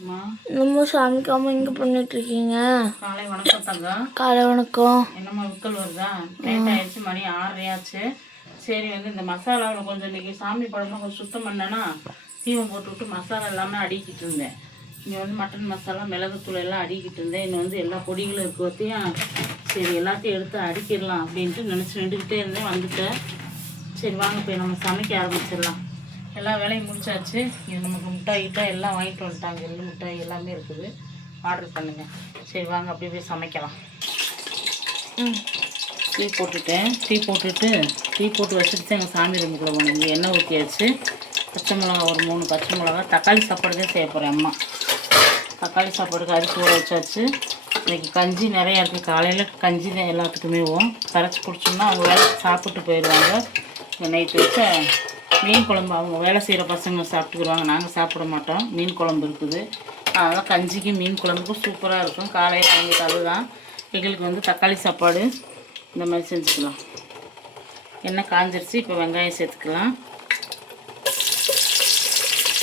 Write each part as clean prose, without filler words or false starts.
நம்ம சமைக்காம இங்கே பண்ணிட்டுருக்கீங்க. காலை வணக்கம் தங்கம். காலை வணக்கம். என்னம்மா விக்கல் வருதா? லேட் ஆயிடுச்சு, மணி 6:30 ஆச்சு. சரி இந்த மசாலாவில் கொஞ்சம் இன்றைக்கி சாமி பழமாக கொஞ்சம் சுத்தம் பண்ணேன்னா தீவம் போட்டுவிட்டு மசாலா எல்லாமே அடிக்கிட்டு இருந்தேன். இங்கே மட்டன் மசாலா மிளகுத்தூள் எல்லாம் அடிக்கிட்டு இருந்தேன். இன்னும் எல்லா பொடிகளும் இருக்கிறதையும் சரி எல்லாத்தையும் எடுத்து அடிக்கிடலாம் அப்படின்ட்டு நினச்சி நின்றுக்கிட்டே இருந்தேன். வந்துட்டேன். சரி வாங்க போய் நம்ம சமைக்க ஆரம்பிச்சிடலாம். எல்லா வேலையும் முடிச்சாச்சு. இது நமக்கு மிட்டாய் எல்லாம் வாங்கிட்டு வந்துட்டாங்க. எள்ளு மிட்டாய் எல்லாமே இருக்குது. ஆர்டர் பண்ணுங்க. சரி வாங்க அப்படியே போய் சமைக்கலாம். டீ போட்டுட்டேன். டீ போட்டு வச்சுட்டு எங்கள் சாமி ரூமுக்குள்ளே போனேன். இங்கே எண்ணெய் ஊற்றியாச்சு. பச்சை மிளகா ஒரு 3 பச்சை மிளகா. தக்காளி சாப்பாடு தான் செய்ய போகிறேன். அம்மா தக்காளி சாப்பாடுக்கு அரிசி ஊற வச்சாச்சு. இன்றைக்கி கஞ்சி நிறையா இருக்குது. காலையில் கஞ்சி தான் எல்லாத்துக்குமே கரைச்சி குடிச்சோம்னா அவங்க வேலை சாப்பிட்டு போயிடுவாங்க. நைட்டு வச்ச மீன் குழம்பு அவங்க வேலை செய்கிற பசங்க சாப்பிட்டுக்குருவாங்க. நாங்கள் சாப்பிட மாட்டோம். மீன் குழம்பு இருக்குது. அதனால் கஞ்சிக்கு மீன் குழம்புக்கும் சூப்பராக இருக்கும். காலையில் அவங்களுக்கு அதுதான். எங்களுக்கு தக்காளி சாப்பாடு இந்த மாதிரி செஞ்சுக்கலாம். எண்ணெய் காஞ்சிருச்சு. இப்போ வெங்காயம் சேர்த்துக்கலாம்.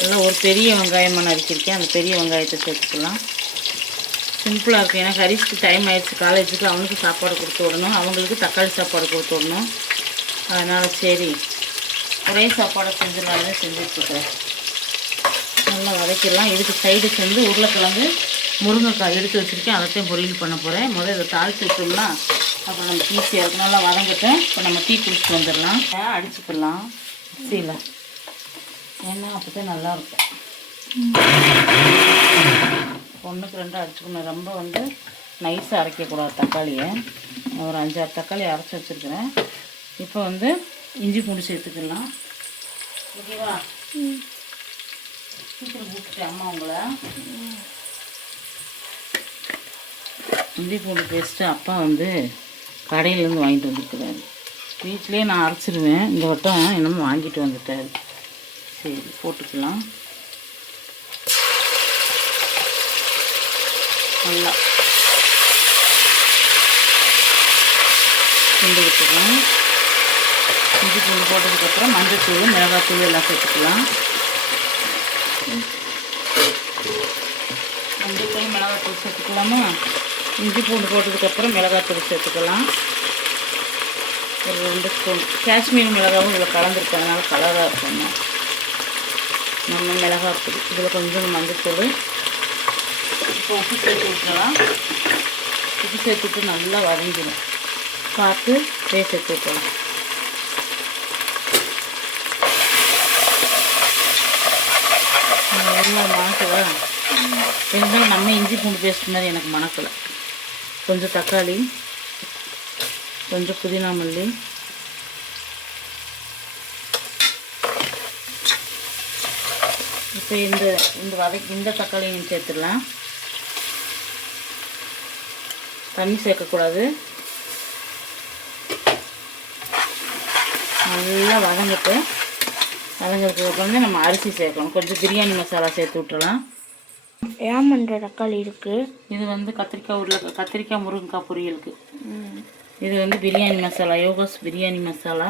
எல்லாம் ஒரு பெரிய வெங்காயமாக நறுக்கியிருக்கேன். அந்த பெரிய வெங்காயத்தை சேர்த்துக்கலாம். சிம்பிளாக இருக்கும். எனக்கு ஹரிஷ்க்கு டைம் ஆயிடுச்சு. காலேஜுக்கு அவனுக்கு சாப்பாடு கொடுத்து விடணும். அவங்களுக்கு தக்காளி சாப்பாடு கொடுத்து விடணும். அதனால் சரி ஒரே சாப்பாடை செஞ்சிடலான்னு செஞ்சுட்ருக்குறேன். நல்லா வதக்கிடலாம். இதுக்கு சைடு உருளைக்கிழங்கு முருங்கைக்காய் எடுத்து வச்சுருக்கேன். அதைத்தையும் பொரியல் பண்ண போகிறேன். முதல்ல இதை தாளித்து விட்டோம்னா அப்புறம் நம்ம ஈஸியாக இருக்கும். நல்லா வதங்கிட்டேன். இப்போ நம்ம டீ குடிச்சிட்டு வந்துடலாம். அடிச்சுக்கலாம் மிக்சியில். ஏன்னா அப்போ தான் நல்லாயிருக்கும். 1க்கு 2 அடிச்சுக்கணும். ரொம்ப நைஸாக அரைக்கக்கூடாது தக்காளியை. ஒரு 5-6 தக்காளி அரைச்சி வச்சுருக்கிறேன். இப்போ இஞ்சி பூண்டு சேர்த்துக்கலாம். ஓகேவா? சீக்கிரம் கூப்பிட்டேன் அம்மா உங்களை. இஞ்சி பூண்டு பேஸ்ட்டு அப்பா கடையிலேருந்து வாங்கிட்டு வந்துருக்குறாரு. வீட்டிலே நான் அரைச்சிடுவேன். இந்த வட்டம் என்னமோ வாங்கிட்டு வந்துட்டார். சரி போட்டுக்கலாம். நல்லா கொண்டு விட்டுக்கலாம். இஞ்சி பூண்டு போட்டதுக்கப்புறம் மஞ்சள்தூள் மிளகாத்தூள் எல்லாம் சேர்த்துக்கலாம். மஞ்சள்தூள் மிளகாத்தூள் சேர்த்துக்கலாமா? இஞ்சி பூண்டு போட்டதுக்கப்புறம் மிளகாத்தூள் சேர்த்துக்கலாம். ஒரு 2 ஸ்பூன் காஷ்மீர் மிளகாவும் இதில் கலந்துருக்கும். அதனால் கலராக இருக்கணும். நம்ம மிளகாத்தூள் இதில் கொஞ்சம் மஞ்சள்தூள். இப்போ உப்பு சேர்த்து விட்டுறலாம். உப்பு சேர்த்துட்டு நல்லா வதங்கிடும். பார்த்து சேர்த்து விட்டுறலாம். எல்லாம் மணக்கலை. இருந்தாலும் நம்ம இஞ்சி பூண்டு பேஸ்ட் மாதிரி எனக்கு மணக்கலை. கொஞ்சம் தக்காளி, கொஞ்சம் புதினா மல்லி, இப்போ இந்த தக்காளியும் சேர்த்துடலாம். தண்ணி சேர்க்கக்கூடாது. நல்லா வதங்கிறதுக்கு நம்ம அரிசி சேர்க்கணும். கொஞ்சம் பிரியாணி மசாலா சேர்த்து விட்டுறலாம். ஏமன்ற தக்காளி இருக்குது. இது கத்திரிக்காய் முருங்கைக்காய் பொரியலுக்கு. இது பிரியாணி மசாலா, யோகாஸ் பிரியாணி மசாலா.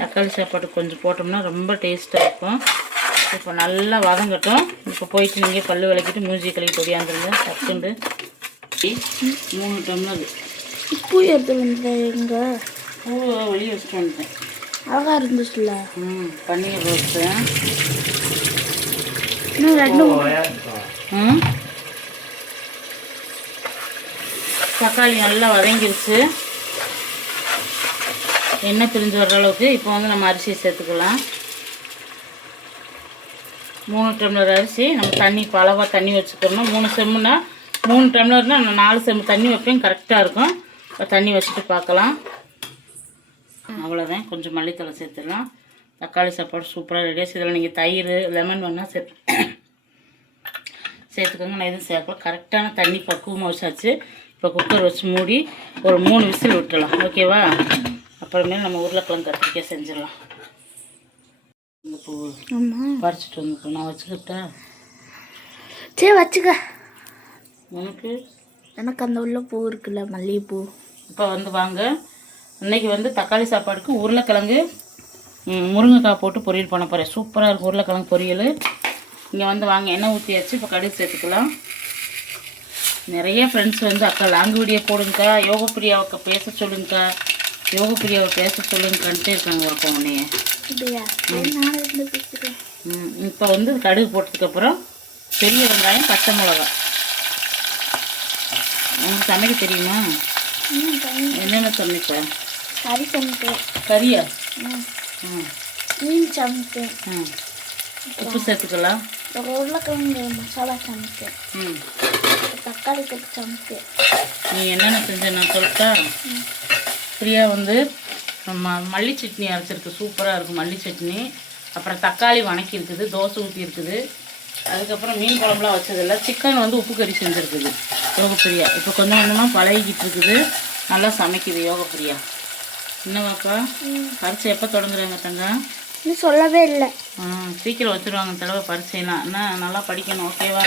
தக்காளி சாப்பாடு கொஞ்சம் போட்டோம்னா ரொம்ப டேஸ்ட்டாக இருக்கும். இப்போ நல்லா வதங்கட்டும். இப்போ போயிட்டு நீங்கள் பல் விளக்கிட்டு மூஞ்சி கழுவிட்டு ஒடியாந்துருங்க. டக்குண்டு 3 டம்ளர் பூ எடுத்து வந்துங்க. பூ வெளியே வச்சுட்டு வந்துட்டேன். அழகாக இருந்துச்சுல்ல. பன்னீர் ரோஸ்ட்டு. இன்னும் 2 தக்காளி நல்லா வதங்கிருச்சு. எண்ணெய் பிரிஞ்சு வர்ற அளவுக்கு. இப்போ நம்ம அரிசியை சேர்த்துக்கலாம். 3 டம்ளர் அரிசி. நம்ம தண்ணி அளவாக தண்ணி வச்சுக்கணும். 3 செம்முன்னா 3 டம்ளர்னால் நான் 4 செம்பு தண்ணி வைப்பேன். கரெக்டாக இருக்கும். இப்போ தண்ணி வச்சுட்டு பார்க்கலாம். அவ்வளோதான். கொஞ்சம் மல்லித்தலை சேர்த்துடலாம். தக்காளி சாப்பாடு சூப்பராக ரெடியாக. இதில் நீங்கள் தயிர் லெமன் வேணால் சேர்த்துக்கோங்க. நான் எதுவும் சேர்க்கல. கரெக்டான தண்ணி பக்குவமாக வச்சாச்சு. இப்போ குக்கர் வச்சு மூடி ஒரு 3 விசில் விட்டுடலாம். ஓகேவா? அப்புறமேல நம்ம உருளைக்கிழங்கு கத்திரிக்காய் செஞ்சிடலாம். இந்த பூ பறிச்சிட்டு வந்துட்டோம். நான் வச்சுக்கிட்டேன். சரி வச்சுக்க. எனக்கு அந்த உள்ள பூ இருக்குல்ல, மல்லிகைப்பூ. இப்போ வாங்க. இன்றைக்கி தக்காளி சாப்பாடுக்கு உருளைக்கிழங்கு முருங்கைக்காய் போட்டு பொரியல் பண்ண போகிறேன். சூப்பராக இருக்கும் உருளைக்கிழங்கு பொரியல். இங்கே வந்து வாங்க எண்ணெய் ஊற்றியாச்சு. இப்போ கடுகு சேர்த்துக்கலாம். நிறைய ஃப்ரெண்ட்ஸ் வந்து அக்கா லாங் வீடியோ போடுங்கக்கா, யோகப்பிரியாவுக்கு பேச சொல்லுங்கக்கா, யோகப்பிரியாவை பேச சொல்லுங்கக்கான்ட்டு இருக்காங்க. அப்போ உன்னைய இப்போ வந்து கடுகு போட்டதுக்கப்புறம் பெரிய வெங்காயம், பச்சை மிளகா. உங்களுக்கு சமைக்க தெரியுமா? என்னென்ன சமைப்பேன்? கறி சமைப்பேன். கறியா? மீன் சமைப்பேன். உப்பு சேர்த்துக்கலாம். உருளைக்கிழங்கு மசாலா சமைப்பேன். தக்காளி போட்டு சமைப்பேன். நீ என்னென்ன செஞ்ச நான் சொல்லிட்டா? பிரியா வந்து மல்லி சட்னி அரைச்சிருக்கு, சூப்பராக இருக்கும் மல்லி சட்னி. அப்புறம் தக்காளி வணக்கி இருக்குது, தோசை ஊற்றி இருக்குது. அதுக்கப்புறம் மீன் குழம்புலாம் வச்சதில்லை. சிக்கன் வந்து உப்பு கறி செஞ்சுருக்குது யோகப்பிரியா. இப்போ கொஞ்சம் கொஞ்சமாக பழகிக்கிட்டு இருக்குது, நல்லா சமைக்குது யோகப்பிரியா. என்னவாப்பா பரீட்சை எப்போ தொடங்குறாங்க தங்க? இன்னும் சொல்லவே இல்லை. சீக்கிரம் வச்சுருவாங்க தடவை பரீட்சைலாம். என்ன நல்லா படிக்கணும், ஓகேவா?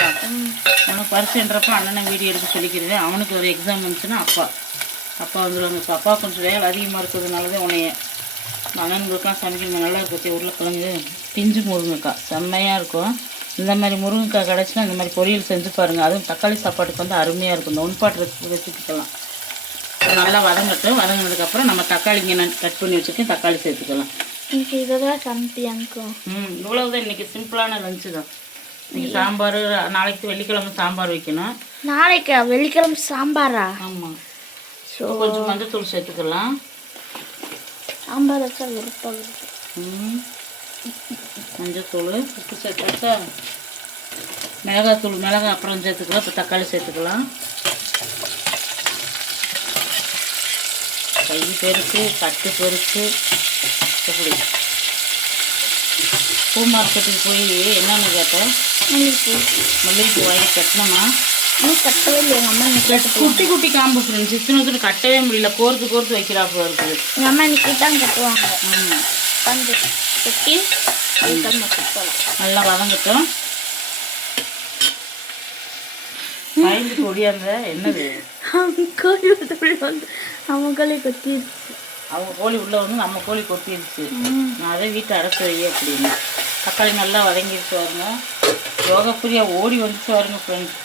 உனக்கு பரீட்சைன்றப்ப அண்ணனை வீடியோ எடுக்க சொல்லிக்கிறேன். அவனுக்கு ஒரு எக்ஸாம் வந்துச்சுன்னா அப்பா வந்துடுவாங்க. இப்போ அப்பா கொஞ்சம் வேலை அதிகமாக இருக்கிறதுனாலதான் உன்னைய அண்ணனுங்களுக்குலாம் சமைக்கணும். நல்லா இருக்குது. உருளைக்கிழங்கு பிஞ்சு முருங்கைக்காய் செம்மையாக இருக்கும். இந்த மாதிரி முருங்கைக்காய் கிடச்சின்னா இந்த மாதிரி பொரியல் செஞ்சு பாருங்கள். அதுவும் தக்காளி சாப்பாட்டுக்கு வந்து அருமையாக இருக்கும். இந்த ஒன்பாட்டு ரெசிபிக்கலாம் நல்லா வதங்கட்டும். வதங்கினதுக்கப்புறம் நம்ம தக்காளி இங்கே நான் கட் பண்ணி வச்சுருக்கேன், தக்காளி சேர்த்துக்கலாம். இன்னைக்கு இதெல்லாம் சமைப்பியாங்க. இவ்வளவுதான். இன்றைக்கி சிம்பிளான லஞ்சு தான். இன்னைக்கு சாம்பார், நாளைக்கு வெள்ளிக்கிழமை சாம்பார் வைக்கணும். நாளைக்கு வெள்ளிக்கிழமை சாம்பாரா? ஆமாம். ஸோ கொஞ்சம் மஞ்சத்தூள் சேர்த்துக்கலாம். சாம்பார் வச்சா விருப்பம். மஞ்சத்தூள், உப்பு சேர்த்தாச்சா? மிளகாத்தூள், மிளகாய் அப்புறம் சேர்த்துக்கலாம். இப்போ தக்காளி சேர்த்துக்கலாம். கை பெருசு, கட்டு பெருசு. எப்படி பூ மார்க்கெட்டுக்கு போய் என்னென்னு கேட்டேன்? மல்லிகைப்பூ வாங்கி கட்டணுமா? இன்னும் கட்டவே இல்லை. எங்கள் அம்மா இன்னைக்கு குட்டி குட்டி காம்பு ஃப்ரெண்ட்ஸ், இத்தனை கட்டவே முடியல. கோர்த்து வைக்கிறாப்புல இருக்குது. எங்கள் அம்மா இன்னைக்கு தான் கட்டுவாங்க. வந்து கட்டி நல்லா வதங்கட்டும். பயந்துக்கு ஒடியாங்க. என்னது? கோழி வந்து அவங்க கோழி கொத்திடுச்சு. அவங்க கோழி உள்ளே வந்து நம்ம கோழி கொத்திடுச்சு. நான் அதே வீட்டை அடைச்சி வையே அப்படின்னு. தக்காளி நல்லா வதங்கிடுச்சு பாருங்க. யோகப்பிரியா ஓடி வந்துச்சு பாருங்க ஃப்ரெண்ட்ஸ்.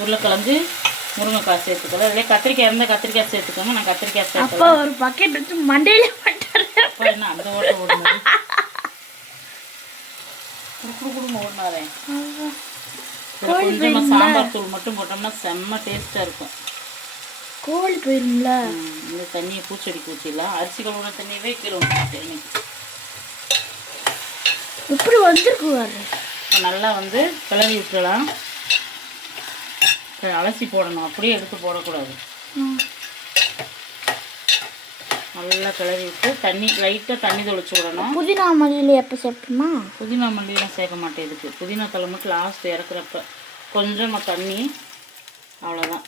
உருளைக்கிழங்கு, முருங்கைக்காய் சேர்த்துக்கலாம். இல்லை கத்திரிக்காய் இருந்தால் கத்திரிக்காய் சேர்த்துக்கோங்க. நான் கத்திரிக்காய் சேர்த்து. அப்போ ஒரு பக்கெட் வச்சு மண்டையில மாட்டாரு. அப்போ என்ன அந்த ஓட்ட ஓடுனது? குடுக்குடுன்னு ஓடினாரே. கொஞ்சமாக சாம்பார் தூள் மட்டும் போட்டோம்னா செம்ம டேஸ்ட்டாக இருக்கும். கோழி போயிரும்ல. இந்த தண்ணியை பூச்செடிக்கு ஊற்றிடலாம். அரிசி கழுவுன தண்ணியவே கீழே ஊற்றிட்டு இப்படி வந்துருக்கு. நல்லா வந்து கிளறி விட்டுடலாம். அலசி போடணும், அப்படியே எடுத்து போடக்கூடாது. நல்லா கிளறி விட்டு தண்ணி லைட்டாக தண்ணி தொளிச்சு விடணும். புதினா மல்லியில் எப்போ சேர்ப்போமா? புதினா மல்லியெலாம் சேர்க்க மாட்டேன் இதுக்கு. புதினா தலை மட்டும் லாஸ்ட் இறக்குறப்ப கொஞ்சமாக தண்ணி, அவ்வளோதான்.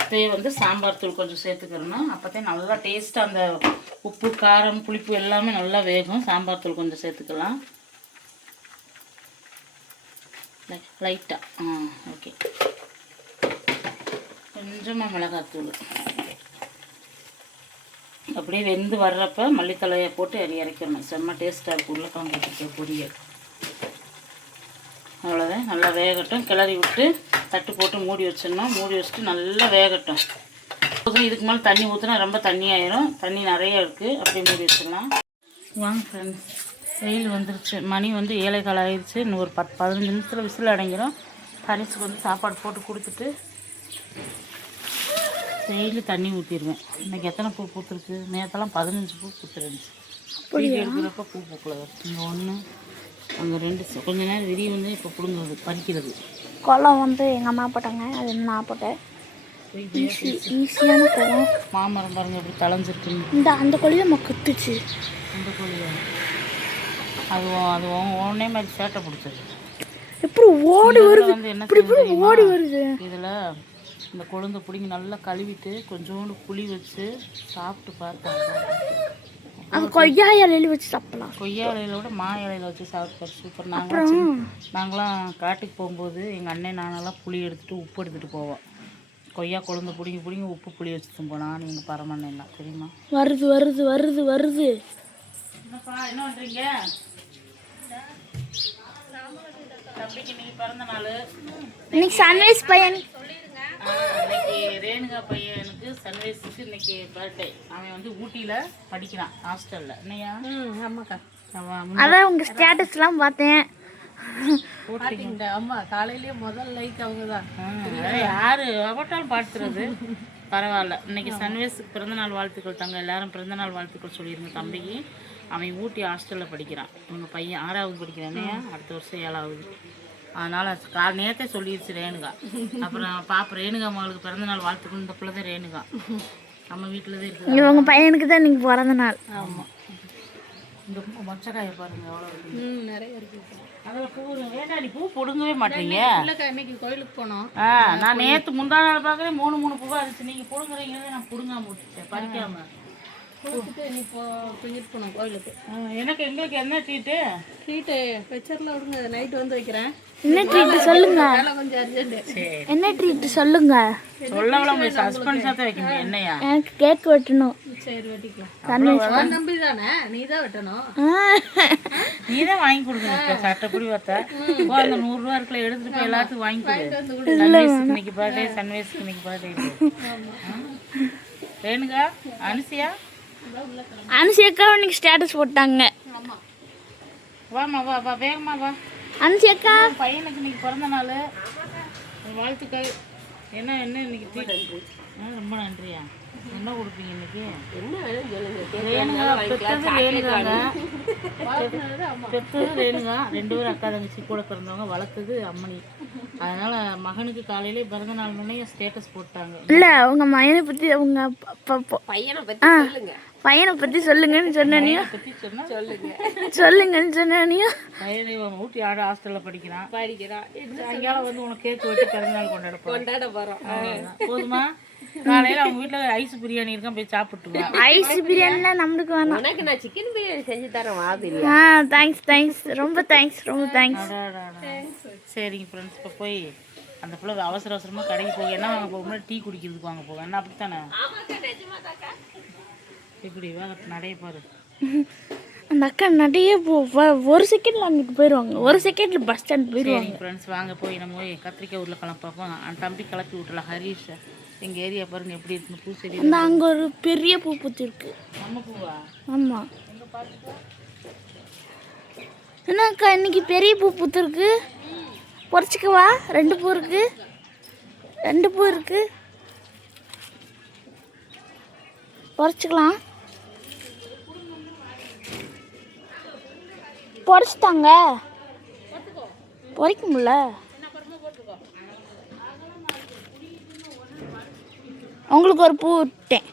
இப்போயே வந்து சாம்பார் தூள் கொஞ்சம் சேர்த்துக்கிறணும். அப்போதான் நல்லா டேஸ்ட்டாக அந்த உப்பு, காரம், புளிப்பு எல்லாமே நல்லா வேகும். சாம்பார் தூள் கொஞ்சம் சேர்த்துக்கலாம் லைட்டாக. ஓகே. கொஞ்சமாக மிளகாத்தூள். அப்படியே வெந்து வர்றப்ப மல்லித்தலையை போட்டு இறக்கணும். செம்ம டேஸ்ட்டாக இருக்கும் உருளைக்கிழங்கு பொரியல். அவ்வளோதான். நல்லா வேகட்டும். கிளறி விட்டு தட்டு போட்டு மூடி வச்சிடணும். மூடி வச்சுட்டு நல்லா வேகட்டும். இதுக்கு மேலே தண்ணி ஊற்றினா ரொம்ப தண்ணி ஆயிரும். தண்ணி நிறைய இருக்குது. அப்படியே மூடி வச்சிடலாம். வாங்க ஃப்ரெண்ட்ஸ், வெயில் வந்துருச்சு. மணி வந்து 7:15 ஆயிடுச்சு. இன்னும் ஒரு 10-15 நிமிஷத்தில் விசில் அடங்கிடும். ஹரிசுக்கு வந்து சாப்பாடு போட்டு கொடுத்துட்டு டெய்லி தண்ணி ஊற்றிடுவேன். இன்றைக்கி எத்தனை பூ பூத்துருக்கு? நேற்றெல்லாம் 15 பூ பூத்துருந்துச்சு. வீடு எடுக்கிறப்ப பூ பூக்கல. இங்கே 1, அங்கே 2. கொஞ்ச நேரம் விரிய வந்து இப்போ பிடுங்குறது, பறிக்கிறது. குளம் வந்து எங்கள் அம்மா போட்டாங்க, அது நான் போட்டேன். ஈஸியான குளம். மாமரம் பாருங்க எப்படி தளைஞ்சிருக்குன்னு. அந்த கோழி நம்ம குத்துச்சு. அந்த கோழியா? அது ஒன்னே மாதிரி சேட்டை பிடிச்சது. எப்படி ஓடி வருது? வந்து என்ன ஓடி வருது? இதில் இந்த கொழுந்தை பிடிங்கி நல்லா கழுவிட்டு கொஞ்சோண்டு புளி வச்சு சாப்பிட்டு பார்த்தாங்க. அது கொய்யா இலையில வச்சு சாப்பிடலாம். கொய்யா இலையில விட மா இலையில வச்சு சாப்பிட்டு சூப்பர். நாங்களாம் காட்டுக்கு போகும்போது எங்கள் அண்ணன் நானெல்லாம் புளி எடுத்துகிட்டு உப்பு எடுத்துகிட்டு போவோம். கொய்யா கொழுந்தை பிடிங்கி உப்பு புளி வச்சுட்டு போனான்னு எங்கள் பரமண்ணெல்லாம் தெரியுமா? வருது வருது வருது வருது. என்னப்பா என்ன பண்ணுறீங்க? தம்பிக்கு இன்னைக்கு பிறந்த நாள். இன்னைக்கு சன்ரைஸ் பையன் இன்னைக்கு ரேணுகா பையனுக்கு சன்ரைஸுக்கு இன்னைக்கு பர்த்டே. அவன் வந்து ஊட்டியில் படிக்கிறான் ஹாஸ்டலில். என்னையா? ஆமாக்கா. அதான் உங்கள் ஸ்டேட்டஸ்லாம் பார்த்தேன். பார்த்தீங்க அம்மா காலையிலேயே முதல் லைக் அவங்க தான். யார் அவட்டாலும் பார்த்துறது பரவாயில்ல. இன்னைக்கு சன்ரைஸுக்கு பிறந்தநாள் வாழ்த்துக்கள் தாங்க. எல்லாரும் பிறந்தநாள் வாழ்த்துக்கள் சொல்லிடுங்க தம்பிக்கு. அவன் ஊட்டி ஹாஸ்டலில் படிக்கிறான். உங்கள் பையன் 6வது படிக்கிறானே, அடுத்த வருஷம் 7வது. அதனால் நேரத்தே சொல்லிடுச்சு ரேணுகா. அப்புறம் பாப்பா ரேணுகா மகளுக்கு பிறந்தநாள் வாழ்த்துக்கள். இந்த பிள்ளை தான் ரேணுகா, நம்ம வீட்டில் தான் இருக்குது. உங்கள் பையனுக்கு தான் இன்னைக்கு பிறந்த நாள். ஆமாம். இந்த மொச்சக்காயை பாருங்க எவ்வளோ இருக்குது. நிறைய இருக்குது. அதில் பூ வேண்டாடி பூ பிடுங்கவே மாட்டீங்க. இல்லைக்கா இன்னைக்கு கோயிலுக்கு போனோம். நான் நேற்று முந்தா நாள் பார்க்குறேன் 3 பூவாக இருந்துச்சு. நீங்கள் பிடுங்குறீங்கிறதே நான் பிடுங்காம விட்டுட்டேன் பறிக்காமல். கொடுத்துட்டு இப்போ பிடிக்கிட்டு போனோம் கோயிலுக்கு. எங்களுக்கு என்ன ட்ரீட்டு வச்சிடலாம் விடுங்க, நைட்டு வந்து வைக்கிறேன். என்ன ட்ரீட் சொல்லுங்க. வேலை கொஞ்சம் அர்ஜென்ட்டு. என்ன ட்ரீட் சொல்லுங்க. சொல்லவளம் சஸ்பென்ஸாக தான் வைக்க முடியும். என்னையா? எனக்கு கேக் வெட்டணும். சரி வெட்டிக்கலாம். நம்பி தானே நீ தான் வெட்டணும். நீ தான் வாங்கி கொடுங்க. சட்டப்படி பார்த்தா அந்த 100 ரூபா இருக்குல்ல, எடுத்துட்டு போய் எல்லாத்துக்கும் வாங்கி கொடு. சன்வேஸ்க்கு இன்னைக்கு பர்த்டே. சன்வேஸ்க்கு இன்னைக்கு பர்த்டே. ரேணுகா, அனுசியா, அனுசியக்கா இன்னைக்கு ஸ்டேட்டஸ் போட்டாங்க. வாமா வா வா வேகமா வா. அனுசியக்கா பையனுக்கு இன்னைக்கு பிறந்த நாள் வாழ்த்துக்கள். என்ன இன்னைக்கு ரொம்ப நன்றியா. என்ன கொடுப்பீங்க இன்னைக்கு? என்ன வேணும் சொல்லுங்க. ரேணுகா பெற்றது ரேணுகாங்க. பெற்றது ரேணுகா. 2 பேரும் அக்கா தங்கச்சி கூட பிறந்தவங்க. வளர்த்தது அம்மணி. அதனால மகனுக்கு காலையிலே பிறந்த நாள் முன்னையே ஸ்டேட்டஸ் போட்டாங்க. இல்ல உங்க மகனை பத்தி உங்க பையனை பத்தி சொல்லுங்க. பையனை பத்தி சொல்லுங்கன்னு சொன்னீங்க. பற்றி சொன்னா சொல்லுங்கன்னு சொன்னீங்க. பையனை ஊட்டி ஹாஸ்டலில் படிக்கிறான். சாயங்காலம் வந்து உனக்கு கேக் வெட்டி பிறந்தநாள் கொண்டாட போகிறோம். போதுமா? காலையில் அவங்க வீட்டில் ஐஸ் பிரியாணி இருக்கான், போய் சாப்பிட்டுருவோம். ஐஸ் பிரியாணிலாம் நம்மளுக்கு வேணாம். உனக்கு நான் சிக்கன் பிரியாணி செஞ்சு தரேன் வா. தேங்க்ஸ் ரொம்ப தேங்க்ஸ். சரிங்க ஃப்ரெண்ட்ஸ், இப்போ போய் அந்த பிள்ளை அவசரமாக கடைக்கு போக என்ன வாங்க போக டீ குடிக்கிறதுக்கு வாங்க போக. என்ன அப்படித்தானே? இப்படி வேலை நடைய பாரு. அந்த அக்கா நடைய ஒரு செகண்ட்ல அன்னைக்கு போயிடுவாங்க. ஒரு செகண்ட்ல பஸ் ஸ்டாண்ட் போயிடுவாங்க. ஃப்ரெண்ட்ஸ் வாங்க போய் நம்ம போய் கத்திரிக்காய் உருளைக்கிழங்கு பார்ப்போம். அந்த தம்பி கிளப்பி விட்டலாம் ஹரீஷ். எங்கள் ஏரியா பாருங்க எப்படி இருக்குன்னு பூச்செடி. இந்த அங்கே ஒரு பெரிய பூ பூத்து இருக்கு. நம்ம பூவா? ஆமாம். என்னக்கா இன்னைக்கு பெரிய பூ பூத்துருக்கு. பொறிச்சிக்கவா? 2 பூ இருக்கு. 2 பூ இருக்கு. பொறிச்சிக்கலாம். பொறிச்சிட்டாங்க. பொறிக்க முடியல. உங்களுக்கு ஒரு பூ விட்டேன்.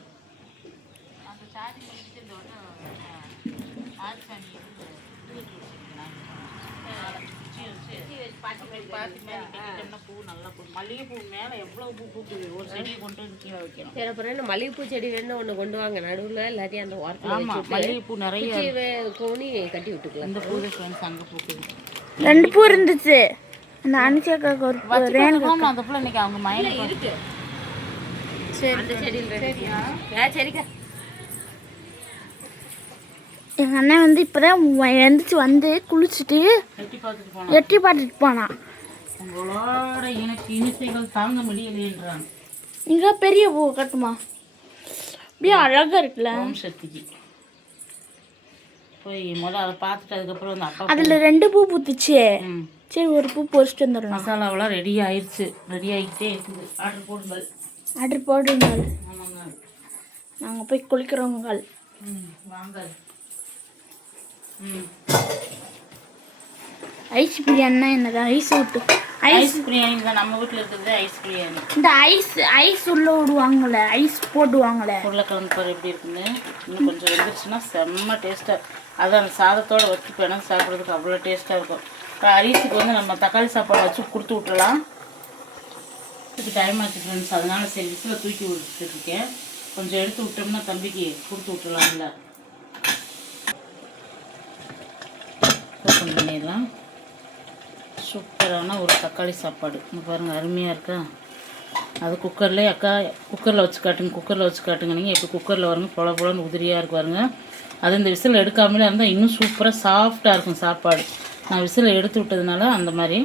மல்லிகைப்பூ மேலே எவ்வளோ பூ பூக்குது. ஒரு செடியை கொண்டு வந்து கீழே வைக்கணும். சரி அப்புறம் மல்லிகைப்பூ செடி வேணும் ஒன்று கொண்டு வாங்க நடுவில் எல்லாத்தையும் அந்த வாரத்தில். ஆமாம், மல்லிகைப்பூ நிறைய கோணி கட்டி விட்டுக்கலாம். இந்த பூ ஃப்ரெண்ட்ஸ் அங்கே பூக்குது. 2 பூ இருந்துச்சு. அந்த அனுஷியாக்காக்கு ஒரு பூ. அந்த பூ இன்னைக்கு அவங்க மயில இருக்கு. சரி அந்த செடியில் சரிக்கா. எங்கள் அண்ணன் வந்து இப்போதான் எழுந்திரிச்சு வந்து குளிச்சுட்டு எட்டி பார்த்துட்டு போனான். உங்களோட எனக்கு இனிசைகள் தாங்க முடியலைன்றாங்க. இங்கே பெரிய பூ கட்டுமா? அப்படியே அழகாக இருக்குல்ல. ஓம் சக்திக்கு போய் அதை பார்த்துட்டு அதுக்கப்புறம் வந்து அப்பா அதில் 2 பூ பூத்துச்சு. சரி ஒரு பூ பொறிச்சிட்டு வந்துடலாம். மசாலாவெல்லாம் ரெடி ஆயிடுச்சு. ரெடி ஆகிட்டே இருக்குது. ஆர்டர் போடுங்க. ஆமாங்க, நாங்கள் போய் குளிக்கிறோங்க. வாங்க. ஐஸ் பிரியாணினா என்னது? ஐஸ் விட்டு ஐஸ் பிரியாணி தான் நம்ம வீட்டில் இருக்கிறது. ஐஸ் பிரியாணி. இந்த ஐஸ் உள்ள விடுவாங்களே, ஐஸ் போடுவாங்களே. உருளைக்கிழங்கு பாரு எப்படி இருக்குன்னு. இன்னும் கொஞ்சம் வெந்துருச்சுன்னா செம்ம டேஸ்ட்டாக. அது அந்த சாதத்தோடு வச்சு பிணந்து சாப்பிட்றதுக்கு அவ்வளோ டேஸ்ட்டாக இருக்கும். இப்போ அரிசிக்கு வந்து நம்ம தக்காளி சாப்பாடு வச்சு கொடுத்து விட்டுலாம். இதுக்கு டைம் ஆச்சு ஃப்ரெண்ட்ஸ். அதனால சரி விசில் தூக்கி விட்டுருக்கேன். கொஞ்சம் எடுத்து விட்டோம்னா தம்பிக்கு கொடுத்து விட்டுலாம்ல. ஓப்பன் பண்ணிடலாம். சூப்பரான ஒரு தக்காளி சாப்பாடு. இங்கே பாருங்கள் அருமையாக இருக்கா. அது குக்கர்லேயே அக்கா குக்கரில் வச்சு காட்டுங்க. நீங்கள் இப்போ குக்கரில் வருங்க பொல பொலன்னு உதிரியாக இருக்கு பாருங்க. அது இந்த விசில் எடுக்காமலே இருந்தால் இன்னும் சூப்பராக சாஃப்டாக இருக்கும் சாப்பாடு. நான் விசில் எடுத்து விட்டதுனால அந்த மாதிரி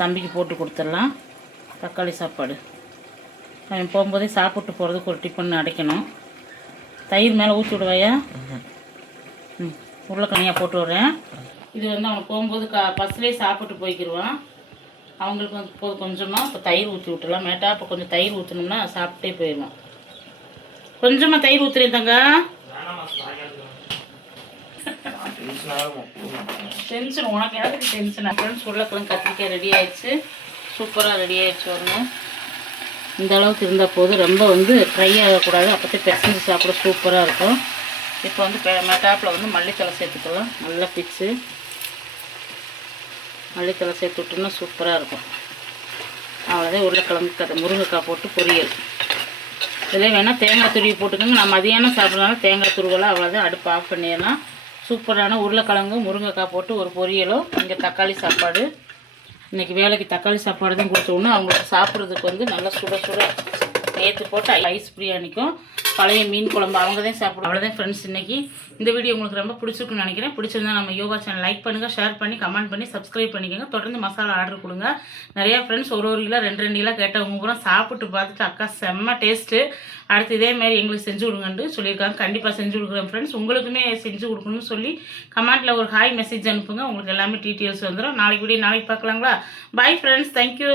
தம்பிக்கு போட்டு கொடுத்துடலாம். தக்காளி சாப்பாடு அவன் போகும்போதே சாப்பிட்டு போகிறதுக்கு ஒரு டிஃபன் அடைக்கணும். தயிர் மேலே ஊற்றி விடுவாயா? உருளைக்கிழங்காக போட்டு விட்றேன். இது வந்து அவனுக்கு போகும்போது பஸ்லேயே சாப்பிட்டு போய்க்கிடுவான். அவங்களுக்கு வந்து போது கொஞ்சமாக இப்போ தயிர் ஊற்றி விட்டுலாம். மேட்டா இப்போ கொஞ்சம் தயிர் ஊற்றணும்னா சாப்பிட்டே போயிடுவான். கொஞ்சமாக தயிர் ஊற்றுறேன் தங்க. டென்ஷன் உனக்கு எனக்கு டென்ஷன். ஃப்ரெண்ட்ஸ் உருளைக்கிழங்கு கத்திரிக்காய் ரெடி ஆயிடுச்சு. சூப்பராக ரெடி ஆகிடுச்சு. வரணும் இந்த அளவுக்கு இருந்தால் போதும். ரொம்ப வந்து ட்ரை ஆகக்கூடாது. அப்போத்தே பிசைஞ்சு சாப்பிட சூப்பராக இருக்கும். இப்போ வந்து மேட்டாப்பில் வந்து மல்லித்தலை சேர்த்துக்கலாம். நல்லா பிச்சு மல்லித்தலை சேர்த்து விட்டோம்னா சூப்பராக இருக்கும். அவ்வளோதான் உருளைக்கிழங்கு முருங்கைக்காய் போட்டு பொரியல். இதில் வேணால் தேங்காய் துருவி போட்டுக்கோங்க. நான் மதியானம் சாப்பிட்றதுனால தேங்காய் துருவலாம் அவ்வளோதான். அடுப்பு ஆஃப் பண்ணிடலாம். சூப்பரான உருளைக்கிழங்கு முருங்கைக்காய் போட்டு ஒரு பொரியலும். இங்கே தக்காளி சாப்பாடு. இன்றைக்கி வேலைக்கு தக்காளி சாப்பாடு தான் கொடுத்தோன்னு அவங்களுக்கு சாப்பிட்றதுக்கு வந்து நல்லா சுட சுட நேற்று போட்டு ஐஸ் பிரியாணிக்கும் பழைய மீன் குழம்பு அவங்க தான் சாப்பிடுவோம். அவ்வளோதான் ஃப்ரெண்ட்ஸ். இன்றைக்கி இந்த வீடியோ உங்களுக்கு ரொம்ப பிடிச்சிருக்குன்னு நினைக்கிறேன். பிடிச்சிருந்தா நம்ம யோகா சேனல் லைக் பண்ணுங்கள், ஷேர் பண்ணி கமெண்ட் பண்ணி சப்ஸ்கிரைப் பண்ணிக்கோங்க. தொடர்ந்து மசாலா ஆர்டர் கொடுங்க. நிறையா ஃப்ரெண்ட்ஸ் ஒரு கிலோ 2 கிலோ கேட்டவங்க கூட சாப்பிட்டு பார்த்துட்டு அக்கா செம்ம டேஸ்ட்டு, அடுத்து இதேமாதிரி எங்களுக்கு செஞ்சு கொடுங்கன்னு சொல்லியிருக்காங்க. கண்டிப்பாக செஞ்சு கொடுக்குறேன் ஃப்ரெண்ட்ஸ். உங்களுக்குமே செஞ்சு கொடுக்கணும்னு சொல்லி கமெண்ட்டில் ஒரு ஹாய் மெசேஜ் அனுப்புங்க. உங்களுக்கு எல்லாமே டீட்டெயில்ஸ் வந்துடும். நாளைக்கு வீடியோ நாளைக்கு பார்க்கலாங்களா? Bye friends. தேங்க்யூ.